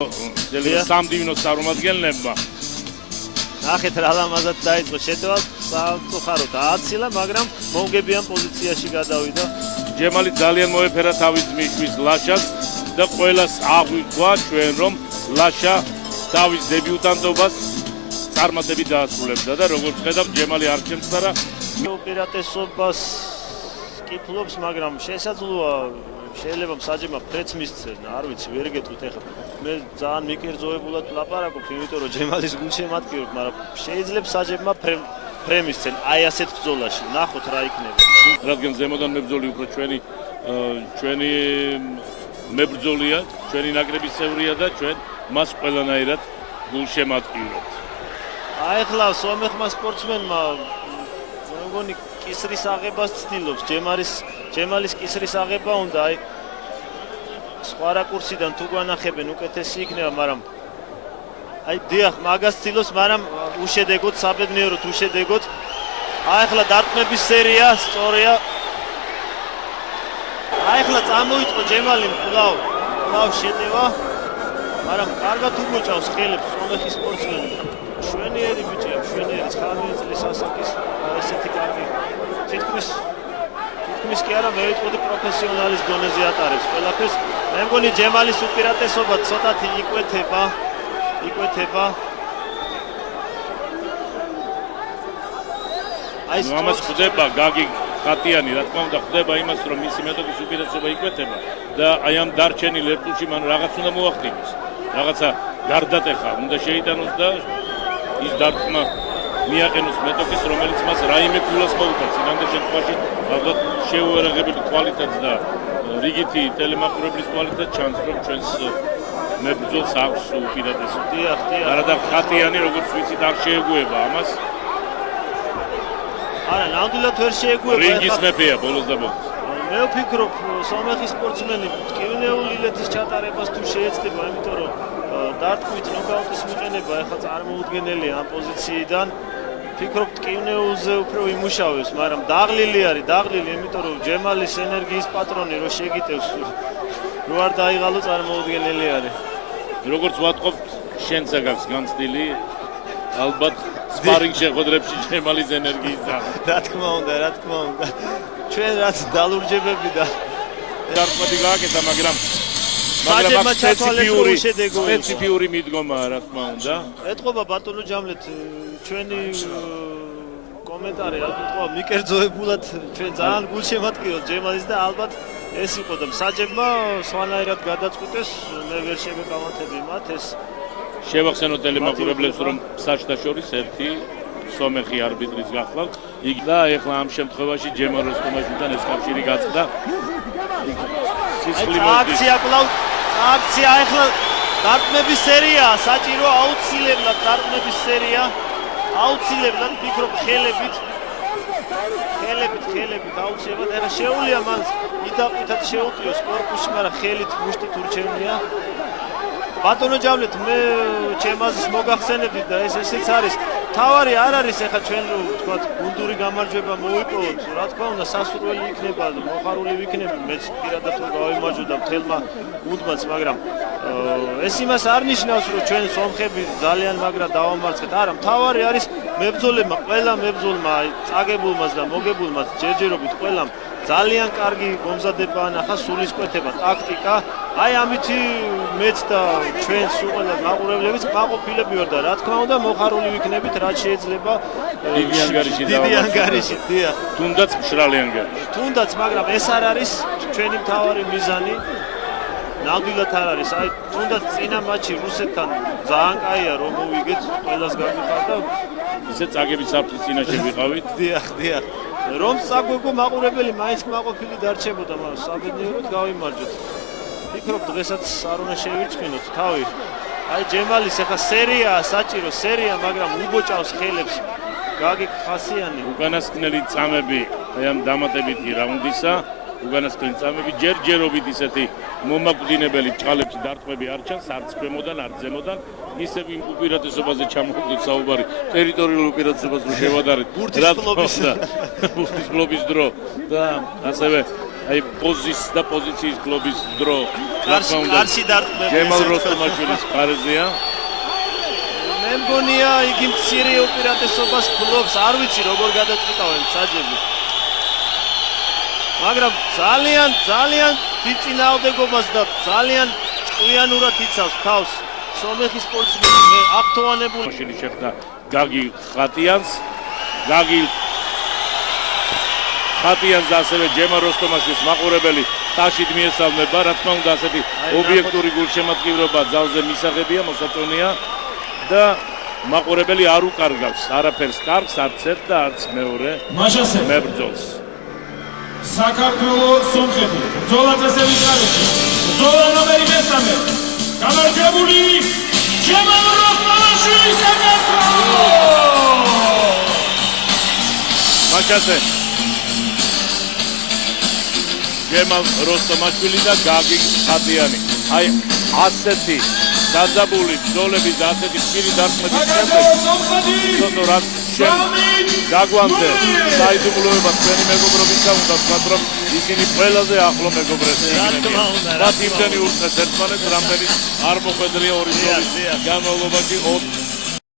სამდივნო წარმომადგენლებმა ნახეთ რა ლამაზად დაიწყო შეტევა სამწუხაროდ ააცილა, მაგრამ მომგებიან პოზიციაში გადავიდა. ჯემალი ძალიან მოეფერა თავის მისთვის ლაშას და ყველას აღვიქვა ჩვენ რომ ლაშა თავის დებიუტანტობას წარმატებით დაასრულებდა და როგორც ხედავ ჯემალი არ შემწარა უპირატესობას კითხულობს, მაგრამ შესაძლოა შეიძლება საჯემა ფრეც მისცენ, არ ვიცი, ვერ გეტყვით ეხლა. მე ძალიან მიკერძოებულად ვლაპარაკობ, იმიტომ რომ ჯემალის გულშემატკივრობ, მაგრამ შეიძლება საჯემა ფრემისცენ აი ასეთ ბრძოლაში. ნახოთ რა იქნება. რადგან ზემოდან მებრძოლი უფრო ჩვენი მებრძოლია, ჩვენი ნაკრების წევრია და ჩვენ მას ყველანაირად გულშემატკივრობთ. აი ახლა სომეხმა სპორტსმენმა მე მგონი კისრის აღებას ცდილობს, ჯემალის კისრის აღება უნდა, აი სხვა რაკურსიდან თუ განახებენ უკეთესი იქნება, მაგრამ აი დიახ, მაგას ცდილობს, მაგრამ უშედეგოდ, საბედნიეროდ უშედეგოდ. აი ახლა დარტყმების სერია სწორია. აი ახლა წამოიწყო ჯემალი კვლავ შეტევა, მაგრამ კარგად უმოჭავს ხელებს სომეხის სპორტსმენი. შვენიერი ბიჭია, შვენიერი 19 წლის ასაკის ესეთი კარგი. თითქმის კი არა, მე ვიტყოდი პროფესიონალის დონეზე ატარებს ყველაფერს. მე მგონი ჯემალის უპირატესობა ცოტათი იკვეთება. აი ამას ხდება გაგი ხატიანი, რა თქმა უნდა ხდება იმას, რომ მისი მეტოქის უპირატესობა იკვეთება და აი ამ დარჩენილ ერთულში მან რაღაც უნდა მოახდინოს. რაღაცა გარდატეხა უნდა შეიტანოს და ის დარტყმა მიაყენოს მეტოქის, რომელიც მას რაიმე ქულას მოუწევს. წინანდელ შემთხვევაში ალბათ შეუერაღებელი თვალითაც და რიგითი ტელემაყურებლის თვალითაც ჩანს, რომ ჩვენს მებრძოლს აქვს უპირატესობა. დიახ. არადა ხატიანი, როგორც ვიცით, არ შეეგუება ამას. არა, ნამდვილად ვერ შეეგუება. რინგის მეფეა ბოლოს და ბოლოს. მე ვფიქრობ, სომეხის სპორტსმენი ტკივნეული ილეთის ჩატარებას თუ შეეცდება, იმიტომ რომ დარტყმით ნოკაუტის მიყენება ახლა წარმოუდგენელია ამ პოზიციიდან. ვფიქრობ, ტკივნეულზე უფრო იმუშავებს, მაგრამ დაღლილი, იმიტომ რომ ჯემალის ენერგიის პატრონი რო შეგიტევს, რო არ დაიღალო წარმოუდგენელი არის. როგორც ვატყობთ, შენცა გაქვს განცდილი, ალბათ სპარინგ შეხვედრებში ჯემალის ენერგიის და რა თქმა უნდა. ჩვენ რაც დალურჯებები და დარტყმები გააკეთა, მაგრამ სპეციფიური მიდგომაა, რა თქმა უნდა. ეთყობა ბატონო ჯამლეთ, ჩვენი კომენტარი ეთყობა მიკერძოებულად, ჩვენ ძალიან გულშემატკივრობთ ჯემალის და ალბათ ეს იყო და საჯებმა სხვანაირად გადაწყვიტეს, მე ვერ შევეკავანთები მათ ეს. შევახსენოთ ტელემაყურებლებს, რომ საჭთა შორის ერთი სომეხი არბიტრის გახლავთ. იგი და ეხლა ამ შემთხვევაში ჯემალ როსტომაშვილთან ეს კავშირი გაწყდა. აქცია ეხლა დარტყმების სერია, საჭირო აუცილებლად დარტყმების სერია. აუცილებლად ვფიქრობ ხელებით აუცილებლად. ეხლა შეუძლია მან იდაყვითად შეუტიოს კორპუსში, მაგრამ ხელით მუშტით ურჩევნია. ბატონო ჯავლეთ, მე ჩემაზის მოგახსენებდით და ესეც არის. თავარი არ არის ეხლა ჩვენ რო ვთქვათ გუნდური გამარჯვება მოვიპოვოთ, რა თქმა უნდა სასურველი იქნება, მოხარული ვიქნები, მეც პირადად რომ გავიმარჯვო მთელმა გუნდმაც, მაგრამ ეს იმას არ ნიშნავს, რომ ჩვენ სომხები ძალიან მაგრად დავამარცხეთ. არა, თავარი არის მებრძოლებმა, ყველა მებრძოლმა, აი წაგებულმაც და მოგებულმაც ჯერჯერობით ყველამ ძალიან კარგი გომზადება ანახა, სულისკვეთება, ტაქტიკა. აი ამით მეც და ჩვენ სულ ყველა მაყურებლებიც მაყოფილები ვარ და რა თქმა უნდა მოხარული ვიქნებით, რაც შეიძლება დიდი ანგარიში დიახ. თუნდაც მშრალი ანგარიში. თუნდაც, მაგრამ ეს არ არის ჩვენი მთავარი მიზანი. ნამდვილად არ არის. აი თუნდაც წინა მატჩი რუსეთთან ძალიან კაია რომ მოვიგეთ, ყველას გაგვიხარდა. ისე წაგების საფრთხის წინაშე ვიყავით. დიახ. რომ წაგვეგო მაყურებელი მაინც კმაყოფილი დარჩებოდა, მაგრამ საბედნიეროდ გავიმარჯვეთ. ვფიქრობ დღესაც არ უნდა შევირწმინოთ თავი. აი ჯემალის ახლა სერია, საჭირო სერია, მაგრამ უბოჭავს ხელებს. გაგი ხასიანი. უკანასკნელი წამები აი ამ დამატებითი რაუნდისა, უკანასკნელი წამები ჯერჯერობით ისეთი მომაკვდინებელი ჭალებში დარტყმები არ ჩანს, არც ქვემოდან, არც ზემოდან. ისევ იმ უპირატესობაზე ჩამოვხდით საუბარი, ტერიტორიულ უპირატესობას რო შევადარეთ. ბურთის ფლობის დრო და ასევე აი პოზიციის გლობის დრო რა თქმა უნდა კარში დარტყმები ჯემალ როსტომაშვილის ფარეზეა. მე მგონია იგი მცირე უპირატესობას ფლობს, არ ვიცი როგორ გადაწყვიტავენ საჯები. მაგრამ ძალიან ძინაოდეგობას და ძალიან ჭკვიანურად იცავს თავს სომეხის სპორტსმენი. მე აქტუანებული მაშინ შეხვდა გაგი ხატიანს. გაგი ხატიანს და ასევე ჯემალ როსტომაშვილის მაყურებელი თაშით მიესალმება. რა თქმა უნდა ასეთი ობიექტური გულშემატკივრობა ძალზე მისაღებია, მოსაწონია და მაყურებელი არ უკარგავს არაფერს კარგს, არც ერთ და არც მეორე მებრძოლს. საქართველოს სომხეთი ბრძოლა წესების გარეშე ბრძოლა ნომერი 3 გამარჯვებული ჯემალ როსტომაშვილი საქართველო მაშასე ჯემალ როსტომაშვილი და გაგი ხატიანი. აი ასეთი დაძაბული ბრძოლების და ასეთი პირი დარტყმების შემდეგ თვითონ რაც გაგვანზე საიდუმლოება თქვენი მეგობრობისა უნდა ვთქვათ, რომ ისინი ყველაზე ახლო მეგობრები იქნებიან. მათ იმდენი ურთეს ერთმანეთს, რამდენიც არ მოხვედრია ორი ბრძოლის განმავლობაში